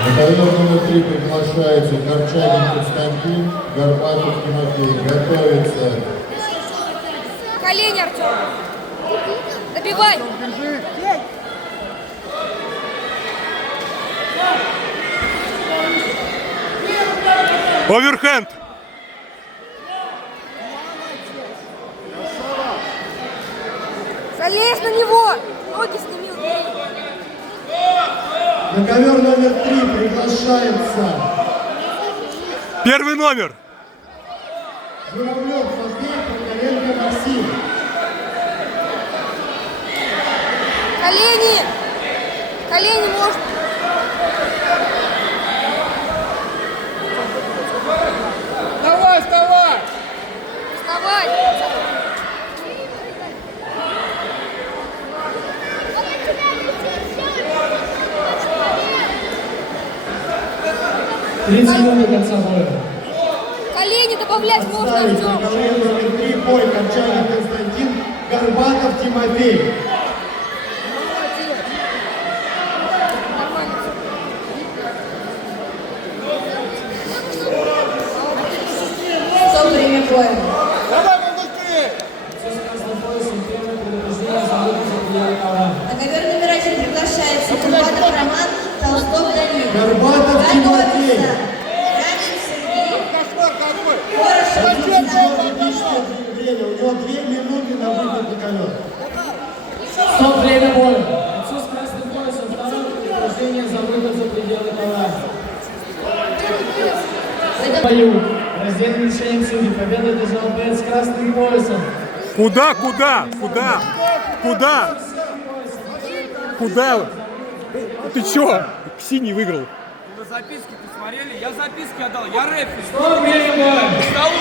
На ковер номер 3 приглашается Корчагин Константин, Горбатов Тимофей. Готовится. Колени, Артем. Добивай. Оверхенд. Залезь на него. Ноги сними, убей. На ковер номер 3 приглашается Первый номер. Журавлев Матвей, Прокоренко Максим. Колени. Колени можно. Давай, вставай! Вставай. 30 минут до конца боя. Колени добавлять можно, Ставить на Артем. ковер номер 3 бой Корчагин Константин, Горбатов Тимофей. Стоп, время боя. Давай побыстрее! На ковер номер 1 приглашается Горбатов Роман, Толстов Данил. Горбатов Тимофей. Готовится Ранин Сергей. Кошмар какой! Хорошев Александр. Время. У него 2 минуты на выход на ковер. Стоп, время боя. Отцу с красным поясом второе предложение за выход за пределы ковра. В бою. Раздельное решение судей. Победа держал боец с красным поясом. Куда? Куда? Ты чё? Синий выиграл. Вы записки посмотрели? Я записки отдал, я рэп. Стоп, время боя. Столу.